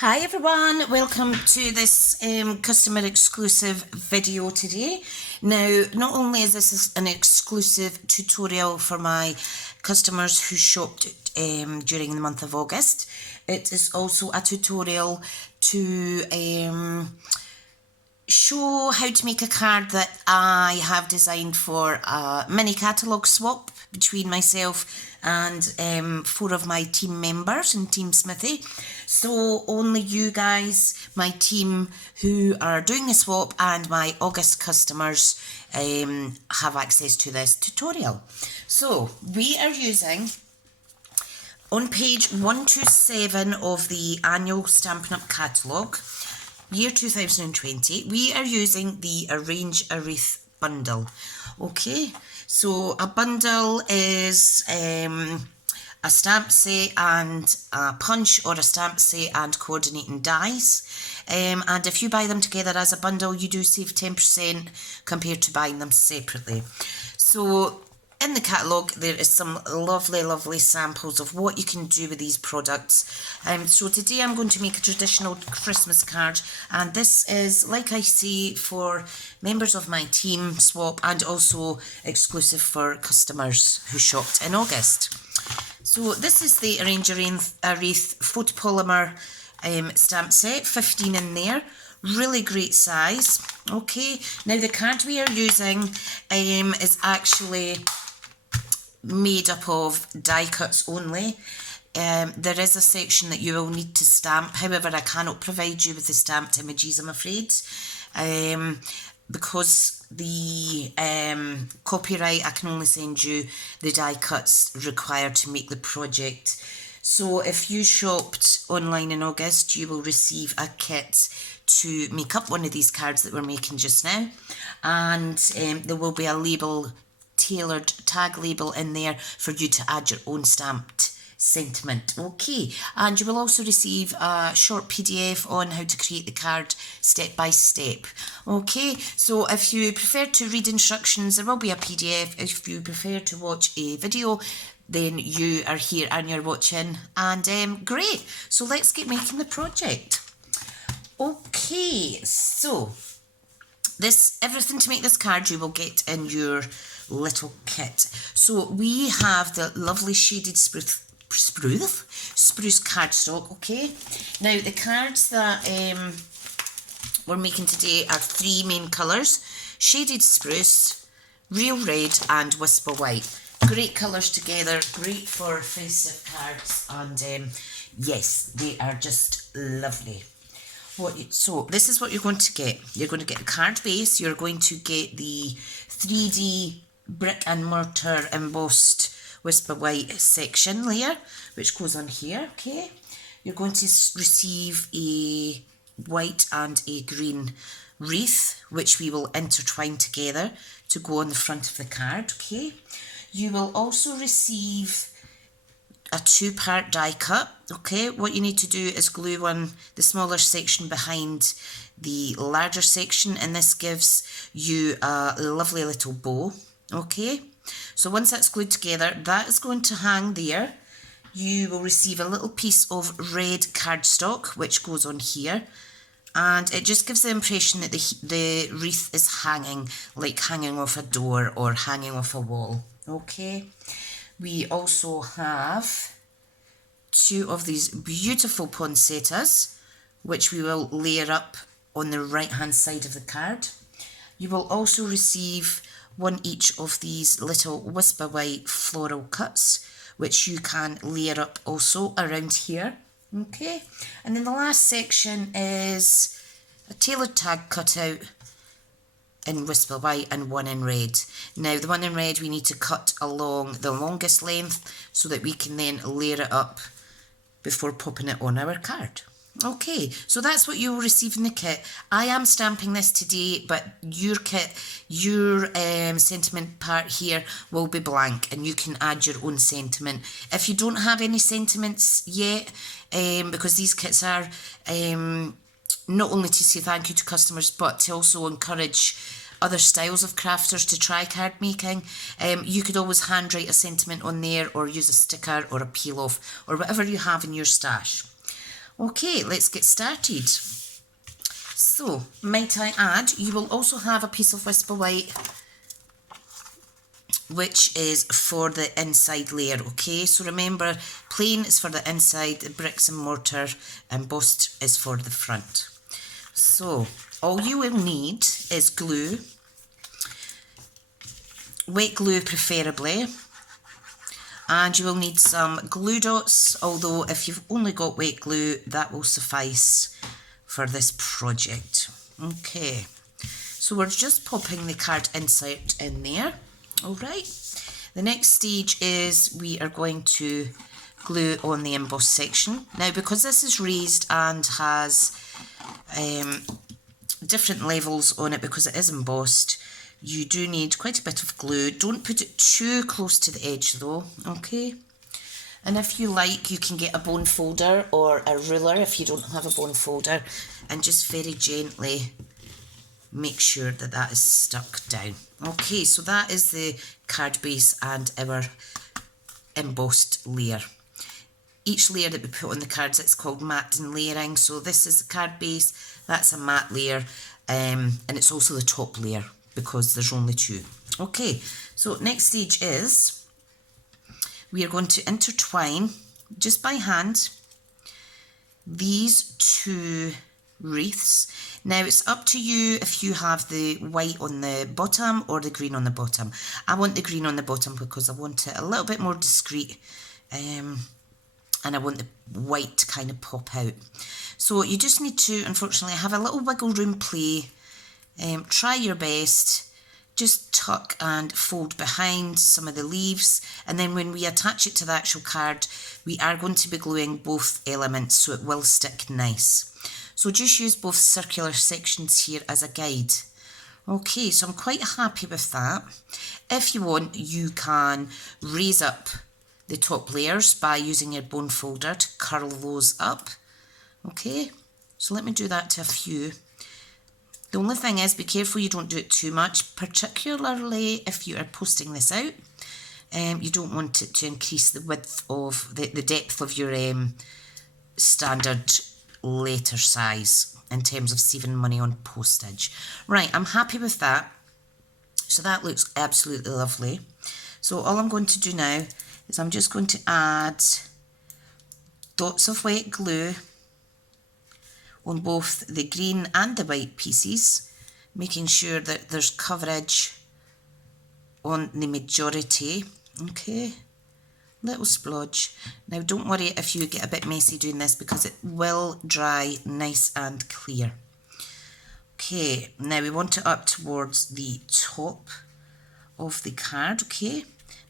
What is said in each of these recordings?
Hi everyone, welcome to this customer exclusive video today. Now, not only is this an exclusive tutorial for my customers who shopped during the month of August, it is also a tutorial to show how to make a card that I have designed for a mini catalogue swap between myself and 4 of my team members in Team Smithy. So only you guys, my team who are doing the swap and my August customers have access to this tutorial. So we are using, on page 127 of the annual Stampin' Up! Catalogue, year 2020, we are using the Arrange a Wreath bundle. Okay, so a bundle is a stamp set and a punch, or a stamp set and coordinating dies. And if you buy them together as a bundle, you do save 10% compared to buying them separately. So in the catalogue, there is some lovely samples of what you can do with these products. So today I'm going to make a traditional Christmas card, and this is, like I say, for members of my team swap and also exclusive for customers who shopped in August. So this is the Arrange a Wreath photopolymer stamp set, 15 in there. Really great size. Okay, now the card we are using is actually made up of die cuts only. There is a section that you will need to stamp, however I cannot provide you with the stamped images, I'm afraid, because the copyright, I can only send you the die cuts required to make the project. So if you shopped online in August, you will receive a kit to make up one of these cards that we're making just now, and there will be a label, tailored tag label in there for you to add your own stamped sentiment. Okay, and you will also receive a short PDF on how to create the card step by step. Okay, so if you prefer to read instructions, there will be a PDF. If you prefer to watch a video, then you are here and you're watching, and great. So let's get making the project. Okay, so everything to make this card you will get in your little kit. So we have the lovely shaded spruce cardstock. Okay, now the cards that we're making today are 3 main colours: shaded spruce, real red and whisper white. Great colours together, great for festive cards, and yes, they are just lovely. So this is what you're going to get. You're going to get the card base, you're going to get the 3D brick and mortar embossed whisper white section layer, which goes on here. Okay, you're going to receive a white and a green wreath, which we will intertwine together to go on the front of the card. Okay, you will also receive a 2-part die cut. Okay, what you need to do is glue the smaller section behind the larger section, and this gives you a lovely little bow. Okay, so once that's glued together, that is going to hang there. You will receive a little piece of red cardstock which goes on here, and it just gives the impression that the wreath is hanging, like hanging off a door or hanging off a wall. Okay, we also have 2 of these beautiful poinsettias which we will layer up on the right hand side of the card. You will also receive 1 each of these little whisper white floral cuts which you can layer up also around here. Okay, and then the last section is a tailored tag cutout in whisper white and 1 in red. Now the 1 in red we need to cut along the longest length so that we can then layer it up before popping it on our card. Okay, so that's what you will receive in the kit. I am stamping this today, but your kit, your sentiment part here will be blank, and you can add your own sentiment. If you don't have any sentiments yet, because these kits are not only to say thank you to customers, but to also encourage other styles of crafters to try card making, you could always handwrite a sentiment on there, or use a sticker or a peel off, or whatever you have in your stash. Okay, let's get started. So, might I add, you will also have a piece of Whisper White which is for the inside layer, okay? So remember, plain is for the inside, the bricks and mortar, embossed is for the front. So, all you will need is glue, wet glue preferably, and you will need some glue dots, although if you've only got wet glue, that will suffice for this project. Okay, so we're just popping the card insert in there. Alright, the next stage is we are going to glue on the emboss section. Now, because this is raised and has different levels on it because it is embossed, you do need quite a bit of glue. Don't put it too close to the edge though, okay? And if you like, you can get a bone folder or a ruler if you don't have a bone folder, and just very gently make sure that that is stuck down. Okay, so that is the card base and our embossed layer. Each layer that we put on the cards, it's called matte and layering. So this is the card base, that's a matte layer, and it's also the top layer because there's only two. Okay, so next stage is we are going to intertwine just by hand these two wreaths. Now it's up to you if you have the white on the bottom or the green on the bottom. I want the green on the bottom because I want it a little bit more discreet, and I want the white to kind of pop out. So you just need to, unfortunately, have a little wiggle room play. Try your best. Just tuck and fold behind some of the leaves, and then when we attach it to the actual card, we are going to be gluing both elements so it will stick nice. So just use both circular sections here as a guide. Okay, so I'm quite happy with that. If you want, you can raise up the top layers by using your bone folder to curl those up. Okay, so let me do that to a few. The only thing is, be careful you don't do it too much, particularly if you are posting this out. You don't want it to increase the width of the depth of your standard letter size in terms of saving money on postage. Right, I'm happy with that. So that looks absolutely lovely. So all I'm going to do now is I'm just going to add dots of wet glue on both the green and the white pieces, making sure that there's coverage on the majority. Okay, little splodge. Now don't worry if you get a bit messy doing this because it will dry nice and clear. Okay, now we want it up towards the top of the card. Okay,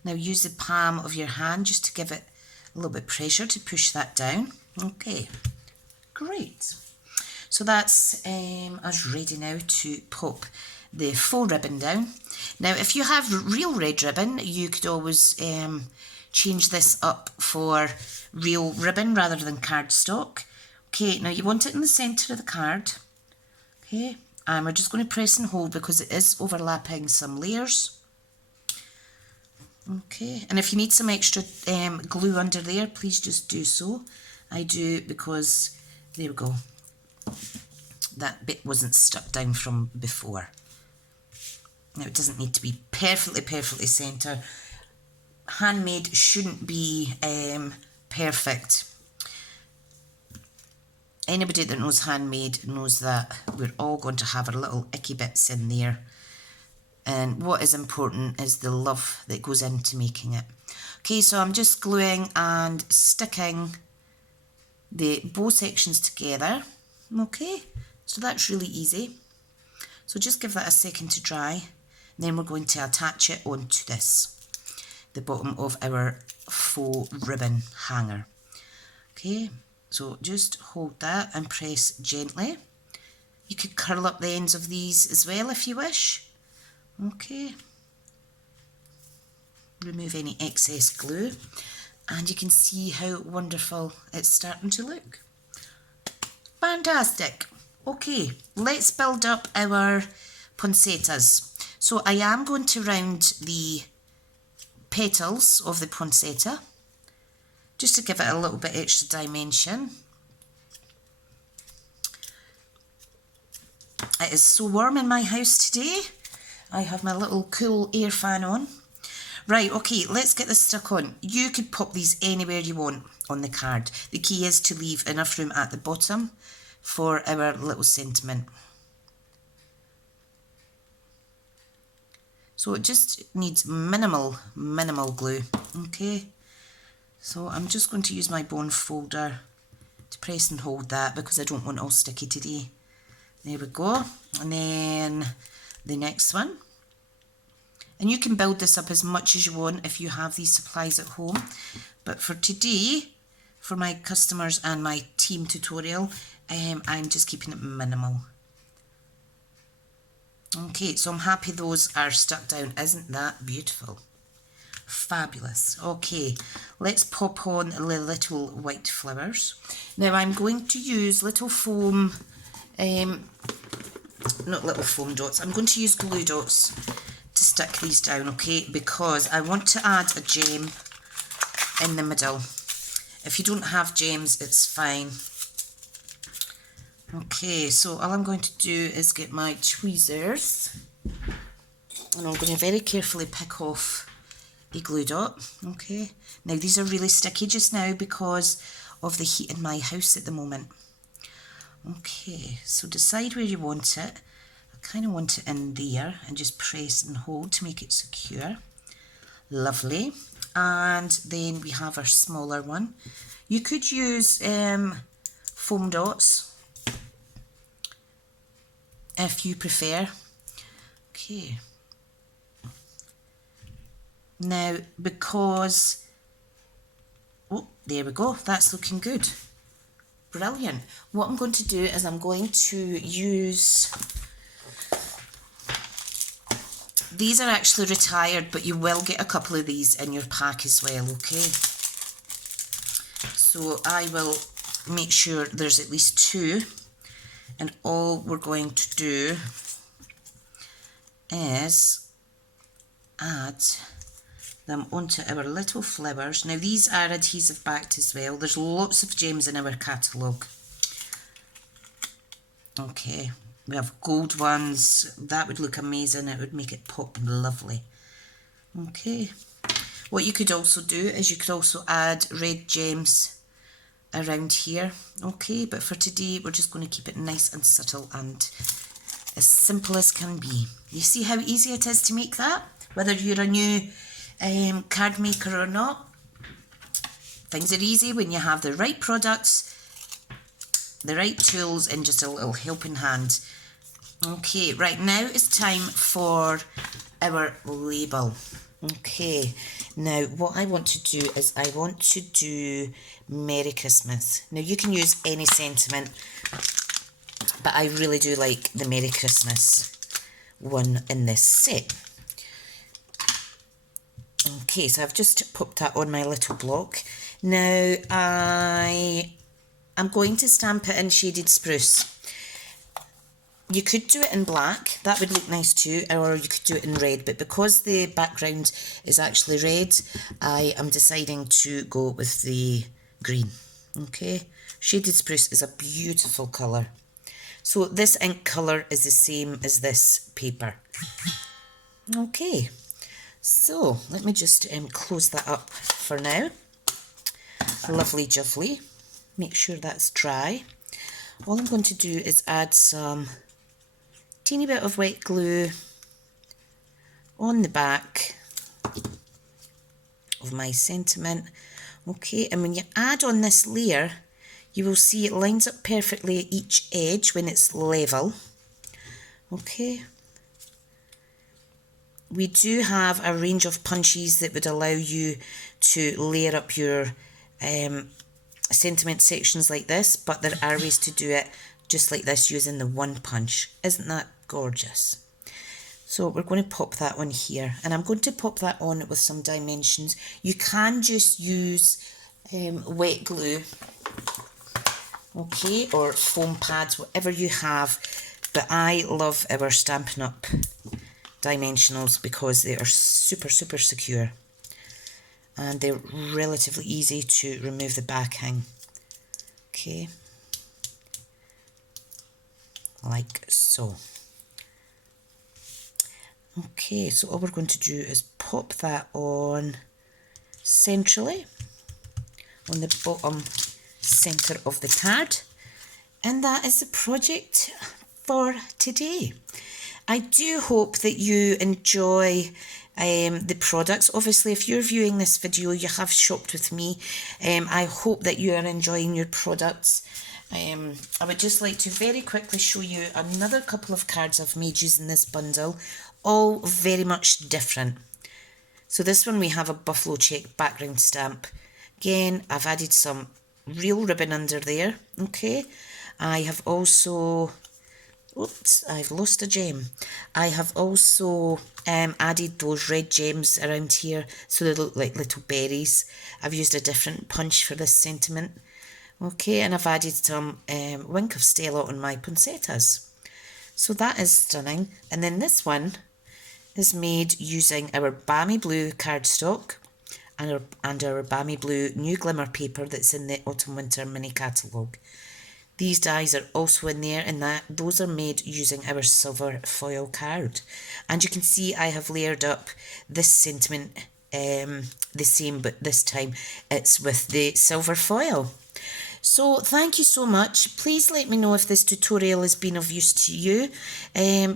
now use the palm of your hand just to give it a little bit of pressure to push that down. Okay, great. So that's us ready now to pop the faux ribbon down. Now if you have real red ribbon, you could always change this up for real ribbon rather than cardstock. Okay, now you want it in the centre of the card. Okay, and we're just going to press and hold because it is overlapping some layers. Okay, and if you need some extra glue under there, please just do so. I do because, there we go, that bit wasn't stuck down from before. Now it doesn't need to be perfectly centre. Handmade shouldn't be perfect. Anybody that knows handmade knows that we're all going to have our little icky bits in there. And what is important is the love that goes into making it. Okay, so I'm just gluing and sticking the bow sections together. Okay, so that's really easy. So just give that a second to dry, and then we're going to attach it onto this, the bottom of our faux ribbon hanger. Okay, so just hold that and press gently. You could curl up the ends of these as well if you wish. Okay, remove any excess glue, and you can see how wonderful it's starting to look. Fantastic. Okay, let's build up our poinsettias. So I am going to round the petals of the poinsettia just to give it a little bit extra dimension. It is so warm in my house today. I have my little cool air fan on. Right, okay, let's get this stuck on. You could pop these anywhere you want on the card. The key is to leave enough room at the bottom for our little sentiment. So it just needs minimal glue, okay? So I'm just going to use my bone folder to press and hold that because I don't want it all sticky today. There we go. And then the next one. And you can build this up as much as you want if you have these supplies at home. But for today, for my customers and my team tutorial, I'm just keeping it minimal. Okay, so I'm happy those are stuck down. Isn't that beautiful? Fabulous. Okay, let's pop on the little white flowers. Now I'm going to use little foam, not little foam dots, I'm going to use glue dots to stick these down, okay, because I want to add a gem in the middle. If you don't have gems, it's fine. Okay, so all I'm going to do is get my tweezers and I'm going to very carefully pick off a glue dot. Okay, now these are really sticky just now because of the heat in my house at the moment. Okay, so decide where you want it. I kind of want it in there and just press and hold to make it secure. Lovely. And then we have our smaller one. You could use foam dots if you prefer. Okay. Now, because, oh, there we go, that's looking good. Brilliant. What I'm going to do is I'm going to use, these are actually retired, but you will get a couple of these in your pack as well, okay? So I will make sure there's at least 2. And all we're going to do is add them onto our little flowers. Now these are adhesive backed as well. There's lots of gems in our catalogue. Okay, we have gold ones. That would look amazing. It would make it pop lovely. Okay, what you could also do is you could also add red gems around here. Okay, but for today we're just going to keep it nice and subtle and as simple as can be. You see how easy it is to make that? Whether you're a new card maker or not, things are easy when you have the right products, the right tools and just a little helping hand. Okay, right now it's time for our label. Okay, now what I want to do is I want to do Merry Christmas. Now you can use any sentiment, but I really do like the Merry Christmas one in this set. Okay, so I've just popped that on my little block. Now I am going to stamp it in shaded spruce. You could do it in black, that would look nice too, or you could do it in red, but because the background is actually red, I am deciding to go with the green. Okay, shaded spruce is a beautiful colour. So this ink colour is the same as this paper. Okay, so let me just close that up for now. Lovely jubbly. Make sure that's dry. All I'm going to do is add some teeny bit of wet glue on the back of my sentiment. Okay, and when you add on this layer, you will see it lines up perfectly at each edge when it's level. Okay. We do have a range of punches that would allow you to layer up your sentiment sections like this, but there are ways to do it just like this using the one punch. Isn't that gorgeous? So we're going to pop that on here, and I'm going to pop that on with some dimensions. You can just use wet glue, okay, or foam pads, whatever you have, but I love our Stampin' Up! Dimensionals because they are super secure and they're relatively easy to remove the backing. Okay, like so. Okay, so all we're going to do is pop that on centrally on the bottom centre of the card, and that is the project for today. I do hope that you enjoy the products. Obviously, if you're viewing this video, you have shopped with me. I hope that you are enjoying your products. I would just like to very quickly show you another couple of cards I've made using this bundle, all very much different. So this one we have a buffalo check background stamp. Again, I've added some real ribbon under there, okay. I have also, oops, I've lost a gem. I have also added those red gems around here so they look like little berries. I've used a different punch for this sentiment. Okay, and I've added some Wink of Stella on my poinsettias. So that is stunning. And then this one is made using our Balmy Blue cardstock and our Balmy Blue New Glimmer paper that's in the Autumn Winter mini catalogue. These dies are also in there, and those are made using our silver foil card. And you can see I have layered up this sentiment the same, but this time it's with the silver foil. So thank you so much. Please let me know if this tutorial has been of use to you.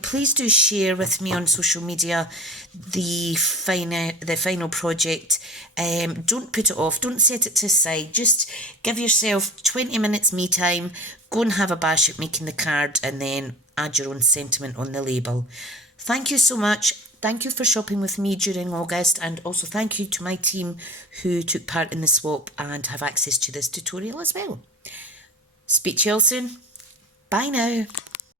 Please do share with me on social media the final project. Don't put it off. Don't set it to the side. Just give yourself 20 minutes me time. Go and have a bash at making the card and then add your own sentiment on the label. Thank you so much. Thank you for shopping with me during August, and also thank you to my team who took part in the swap and have access to this tutorial as well. Speak to you all soon. Bye now.